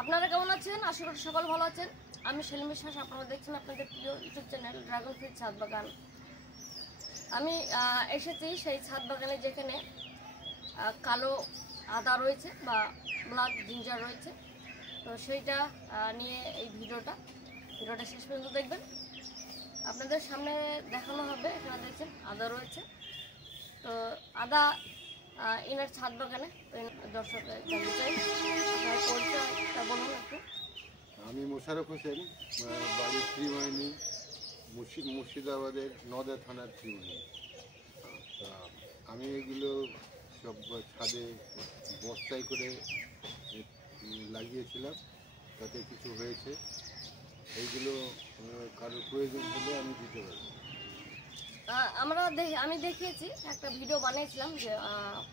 আপনারা কেমন আছেন? আশা করি সকল ভালো আছেন। আমি সেলিম বিশ্বাস, আপনারা দেখছেন আপনাদের প্রিয় ইউটিউব চ্যানেল ড্রাগন ফ্রুট ছাদ বাগান। আমি এসেছি সেই ছাদ বাগানে যেখানে কালো আদা রয়েছে বা ব্ল্যাক জিঞ্জার রয়েছে। তো সেইটা নিয়ে এই ভিডিওটা শেষ পর্যন্ত দেখবেন। আপনাদের সামনে দেখানো হবে। এখানে দেখছেন আদা রয়েছে। তো আদা এনার ছাদ বাগানে দর্শক জানতে চাই আপনার পরিচয়টা বলুন একটু। আমি মোশাররফ হোসেন, বাড়ি ত্রিমোহিনী, মুর্শিদাবাদের নদা থানার ত্রিমোহিনী। তা আমি এগুলো সব ছাদে বস্তায় করে লাগিয়েছিলাম, তাতে কিছু হয়েছে। এইগুলো কারোর প্রয়োজন হলে আমি দিতে পারি। আমি দেখিয়েছি একটা ভিডিও বানিয়েছিলাম যে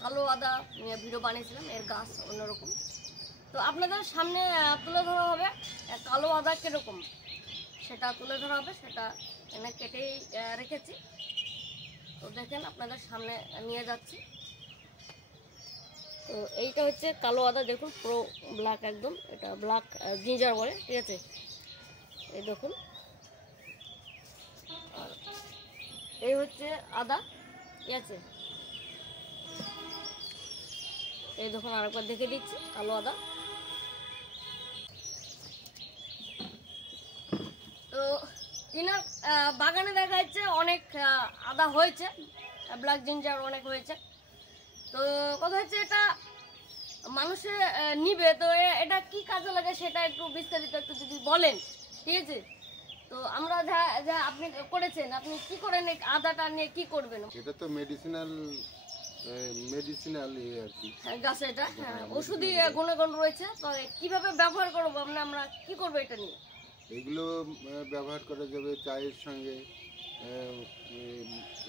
কালো আদা নিয়ে ভিডিও বানিয়েছিলাম, এর গাছ অন্যরকম। তো আপনাদের সামনে তুলে ধরা হবে কালো আদা কীরকম, সেটা তুলে ধরা হবে। সেটা এনে কেটেই রেখেছি। তো দেখেন আপনাদের সামনে নিয়ে যাচ্ছি। তো এইটা হচ্ছে কালো আদা, দেখুন পুরো ব্ল্যাক একদম, এটা ব্ল্যাক জিঞ্জার বলে, ঠিক আছে। এই দেখুন, এই হচ্ছে আদা, ঠিক আছে। এই দেখুন আরেকবার দেখে দিচ্ছি কালো আদা। তো ইনার বাগানে দেখা যাচ্ছে অনেক আদা হয়েছে, ব্ল্যাক জিঞ্জার অনেক হয়েছে। তো কথা হচ্ছে এটা মানুষে নিবে, তো এটা কি কাজে লাগে সেটা একটু বিস্তারিত একটু যদি বলেন, ঠিক আছে। তো আমরা যা আপনি করেছেন, আপনি কি করেন আদাটা নিয়ে কি করবেন? এটা তো মেডিসিনাল আর কি গাছ, এটা ওষুধি গুণাগুণ রয়েছে। তো কিভাবে ব্যবহার করবো আমরা কি করবো এটা নিয়ে? এগুলো ব্যবহার করা যাবে চায়ের সঙ্গে।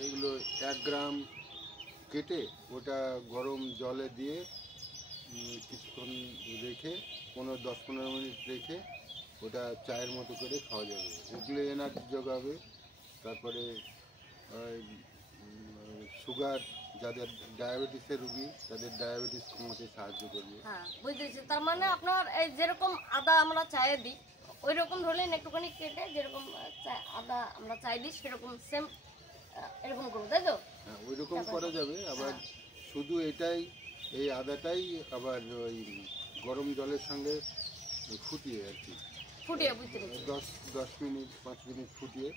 এগুলো 1 গ্রাম কেটে ওটা গরম জলে দিয়ে কিছুক্ষণ রেখে 10-15 মিনিট রেখে ওটা চায়ের মতো করে খাওয়া যাবে। এগুলো এনার্জি যোগাবে। তারপরে সুগার, যাদের ডায়াবেটিসের রুগী তাদের ডায়াবেটিস কমাতে সাহায্য করবে। হ্যাঁ, বুঝতেছি। তার মানে আপনার এই যেরকম আদা আমরা চায়ে দিই ওই রকম ধরলেন একটুখানি কেটে, যেরকম আদা আমরা চাই দিই সেরকম সেম এরকম করবো, তাই তো? হ্যাঁ, ওই রকম করা যাবে। আবার শুধু এই আদাটাই আবার ওই গরম জলের সঙ্গে ফুটিয়ে আর কি, ফুটিয়ে, বুঝতে পেরেছি, 10 মিনিট 5 মিনিট ফুটিয়ে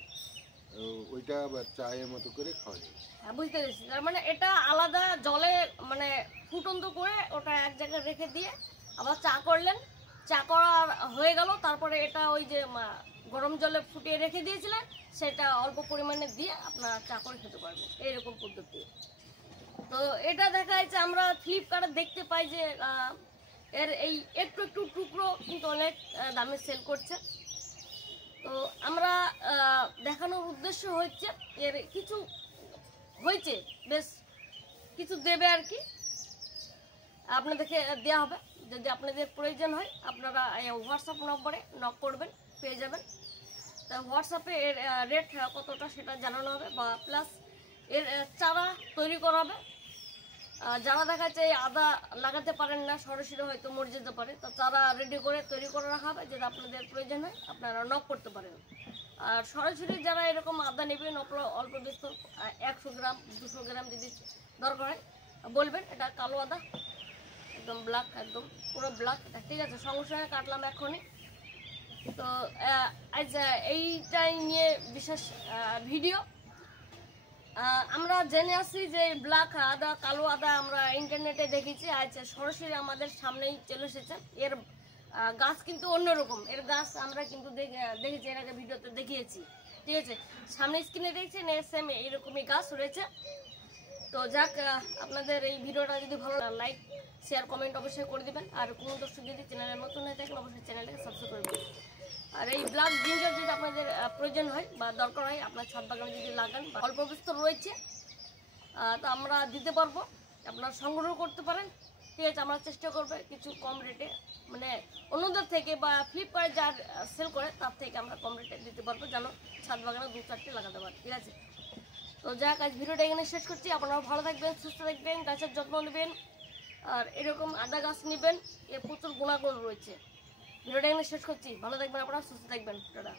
ওইটা আবার চায়ের মতো করে খাওয়া যাবে। হ্যাঁ, বুঝতে পেরেছি। তার মানে এটা আলাদা জলে মানে ফুটন্ত করে ওটা এক জায়গায় রেখে দিয়ে আবার চা করলেন, চা করা হয়ে গেল, তারপরে এটা ওই যে গরম জলে ফুটিয়ে রেখে দিয়েছিলেন সেটা অল্প পরিমাণে দিয়ে আপনারা চা করে খেতে পারবেন, এইরকম পদ্ধতি। তো এটা দেখা যাচ্ছে আমরা ফ্লিপকার্টে দেখতে পাই যে এর এই একটু একটু টুকরো কিন্তু অনেক দামে সেল করছে। তো আমরা দেখানোর উদ্দেশ্য হচ্ছে এর কিছু হয়েছে, বেশ কিছু দেবে আর কি, আপনাদেরকে দেওয়া হবে। যদি আপনাদের প্রয়োজন হয় আপনারা হোয়াটসঅ্যাপ নম্বরে নক করবেন, পেয়ে যাবেন। তা হোয়াটসঅ্যাপে এর রেট কতটা সেটা জানানো হবে, বা প্লাস এর চারা তৈরি করা হবে। যারা দেখা যাচ্ছে আদা লাগাতে পারেন না, সরাসরি হয়তো মরে যেতে পারে, তো চারা রেডি করে তৈরি করে রাখা হবে। যদি আপনাদের প্রয়োজন হয় আপনারা নক করতে পারেন। আর সরাসরি যারা এরকম আদা নেবেন অল্প বিস্তর 100 গ্রাম 200 গ্রাম যদি দরকার হয় বলবেন। এটা কালো আদা, একদম ব্ল্যাক, একদম পুরো ব্ল্যাক, ঠিক আছে। সঙ্গে সঙ্গে কাটলাম এখনই। তো আজ এইটাই নিয়ে বিশেষ ভিডিও। আমরা জেনে আসছি যে ব্ল্যাক আদা, কালো আদা আমরা ইন্টারনেটে দেখেছি, আজ সরাসরি আমাদের সামনেই চলে এসেছে। এর গাছ কিন্তু অন্যরকম, এর গাছ আমরা কিন্তু দেখেছি, এর আগে ভিডিওতে দেখিয়েছি, ঠিক আছে। সামনে স্ক্রিনে দেখছেন সেম এইরকমই গাছ রয়েছে। তো যাক, আপনাদের এই ভিডিওটা যদি ভালো লাইক শেয়ার কমেন্ট অবশ্যই করে দেবেন। আর কোনো দর্শক যদি চ্যানেলে নতুন হয়ে থাকেন অবশ্যই চ্যানেলটাকে সাবস্ক্রাইব করে দেবেন। আর এই ব্ল্যাক জিঞ্জার যদি আপনাদের প্রয়োজন হয় বা দরকার হয়, আপনার ছাদ বাগানে যদি লাগান, অল্প বিস্তর রয়েছে, তো আমরা দিতে পারবো, আপনারা সংগ্রহ করতে পারেন, ঠিক আছে। আমরা চেষ্টা করবো কিছু কম রেটে, মানে অন্যদের থেকে বা ফ্লিপকার্টে যার সেল করে তার থেকে আমরা কম রেটে দিতে পারবো, যেন ছাদ বাগানে 2-4টি লাগাতে পারি, ঠিক আছে। তো যাক, আজ ভিডিওটা এখানে শেষ করছি। আপনারা ভালো থাকবেন, সুস্থ থাকবেন, গাছের যত্ন নেবেন, আর এরকম আদা গাছ নেবেন, এর প্রচুর গুণাগুণ রয়েছে। ভিডিওটা এখানে শেষ করছি। ভালো থাকবেন আপনারা, সুস্থ থাকবেন। টাটা।